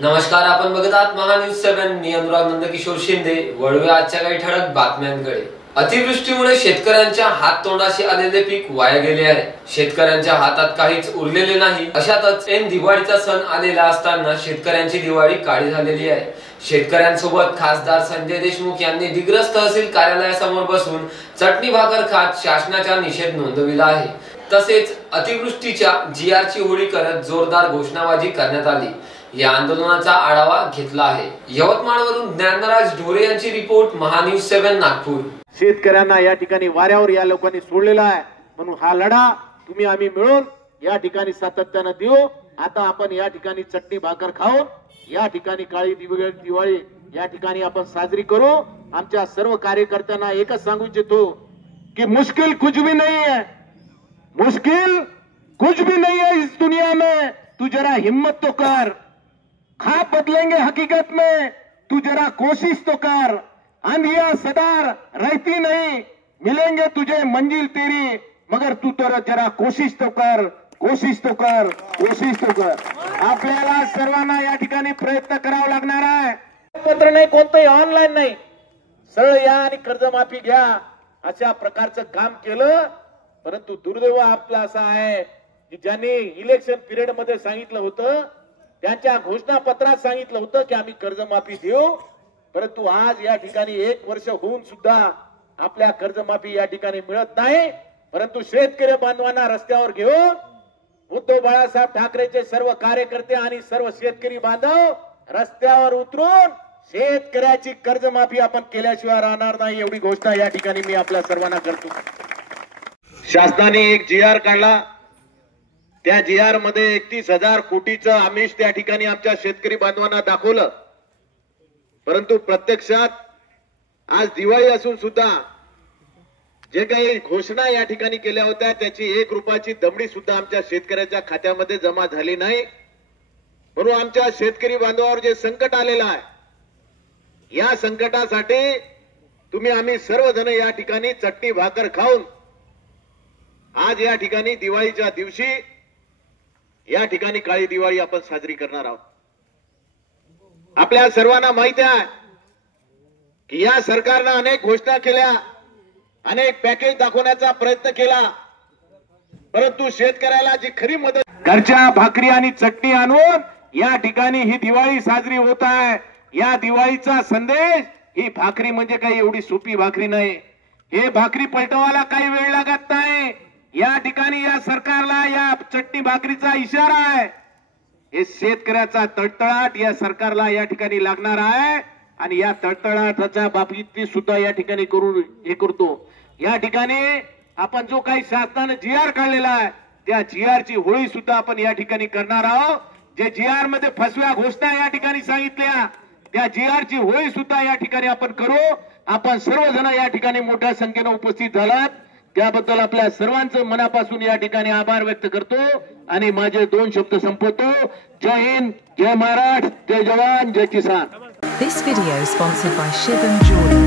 नमस्कार, आपण बघत आहात महान्यूज 7. मी अनुराग नंदकिशोर शिंदे. वळूया आजच्या काही ठळक बातम्यांकडे. अतिवृष्टीमुळे शेतकऱ्यांच्या हाततोंडाशी आलेले पीक वाया गेले आहे. शेतकऱ्यांच्या हातात काहीच उरलेले नाही. अशातच ऐन दिवाळीचा सण आलेला असताना शेतकऱ्यांची दिवाळी काळी झालेली आहे. शेतकऱ्यांसोबत खासदार संजय देशमुख यांनी दिग्रस तहसील कार्यालयासमोर बसून चटणी भाकर खात शासनाचा निषेध नोंदविला आहे. तसेच अतिवृष्टीच्या जीआरची होळी करत जोरदार घोषणाबाजी करण्यात आली. या आंदोलनाचा आढावा घेतला आहे. यवतमाळवरून ज्ञानराज ढोरे यांची रिपोर्ट, महान्यूज 7 नागपूर. शेतकऱ्यांना या ठिकाणी वाऱ्यावर या लोकांनी सोडलेला आहे, म्हणून हा लढा तुम्ही आम्ही मिळून या ठिकाणी सातत्याने देऊ. आता आपण या ठिकाणी चटणी भाकर खाऊन या ठिकाणी काळी दिवाळी या ठिकाणी आपण साजरी करू. आमच्या सर्व कार्यकर्त्यांना एकच सांगू इच्छितो की मुश्किल कुछ भी नहीं है, मुश्किल कुछ भी नहीं है इस दुनिया में. तू जरा हिम्मत तो कर, ख्वाब बदलेंगे हकीकत में, तू जरा कोशिश तो कर. आंधियां सदा रहती नहीं, मिलेंगे तुझे मंजिल तेरी, मगर तू तर जरा कोशिश तो कर, कोशिश तो कर, कोशिश तो कर. आपल्याला सर्वांना या ठिकाणी प्रयत्न करावा लागणार आहे. पत्र नाही, कोणतंही ऑनलाईन नाही, सरळ या आणि कर्जमाफी घ्या अशा प्रकारचं काम केलं. परंतु दुर्दैव आपला असा आहे की ज्यांनी इलेक्शन पिरियड मध्ये सांगितलं होतं, त्यांच्या घोषणा पत्रात सांगितलं होतं की आम्ही कर्जमाफी देऊ, परंतु आज या ठिकाणी 1 वर्ष होऊन सुद्धा आपल्या कर्जमाफी या ठिकाणी मिळत नाही. परंतु शेतकरी बांधवांना रस्त्यावर घेऊन उद्धव बाळासाहेब ठाकरेचे सर्व कार्यकर्ते आणि सर्व शेतकरी बांधव रस्त्यावर उतरून शेतकऱ्याची कर्जमाफी आपण केल्याशिवाय राहणार नाही, एवढी घोषणा या ठिकाणी मी आपल्या सर्वांना करतो. शासनाने एक जीआर काढला, त्या जीआर मध्ये 31,000 कोटीचं आमिष त्या ठिकाणी आमच्या शेतकरी बांधवांना दाखवलं. परंतु प्रत्यक्षात आज दिवाळी असून सुद्धा जे काही घोषणा या ठिकाणी केल्या होत्या त्याची 1 रुपयाची दमडी सुद्धा आमच्या शेतकऱ्याच्या खात्यामध्ये जमा झाली नाही. म्हणून आमच्या शेतकरी बांधवावर जे संकट आलेलं आहे, या संकटासाठी तुम्ही आम्ही सर्वजण या ठिकाणी चटणी भाकर खाऊन आज या ठिकाणी दिवाळीच्या दिवशी या ठिकाणी काळी दिवाळी आपण साजरी करणार आहोत. आपल्या सर्वांना माहिती आहे की या सरकारनं अनेक घोषणा केल्या, अनेक पॅकेज दाखवण्याचा प्रयत्न केला, परंतु शेतकऱ्याला जी खरी मदत घरच्या भाकरी आणि चटणी आणून या ठिकाणी ही दिवाळी साजरी होत आहे. या दिवाळीचा संदेश, ही भाकरी म्हणजे काही एवढी सोपी भाकरी नाही. हे भाकरी पलटवायला काही वेळ लागत नाही. या ठिकाणी या सरकारला या चटणी भाकरीचा इशारा आहे. हे शेतकऱ्याचा तळतळाट या सरकारला या ठिकाणी लागणार आहे आणि या तळतळाटाच्या बाबतीत सुद्धा या ठिकाणी करून हे करतो. या ठिकाणी आपण जो काही शासनाने जीआर काढलेला आहे त्या जीआरची होळी सुद्धा आपण या ठिकाणी करणार आहोत. जे जीआर मध्ये फसव्या घोषणा या ठिकाणी सांगितल्या त्या जीआरची होळी सुद्धा या ठिकाणी आपण करू. आपण सर्वजण या ठिकाणी मोठ्या संख्येने उपस्थित झालात त्याबद्दल आपल्या सर्वांचं मनापासून या ठिकाणी आभार व्यक्त करतो आणि माझे 2 शब्द संपवतो. जय हिंद, जय महाराष्ट्र, जय जवान, जय किसान. This video is sponsored by Shivam Jewelry.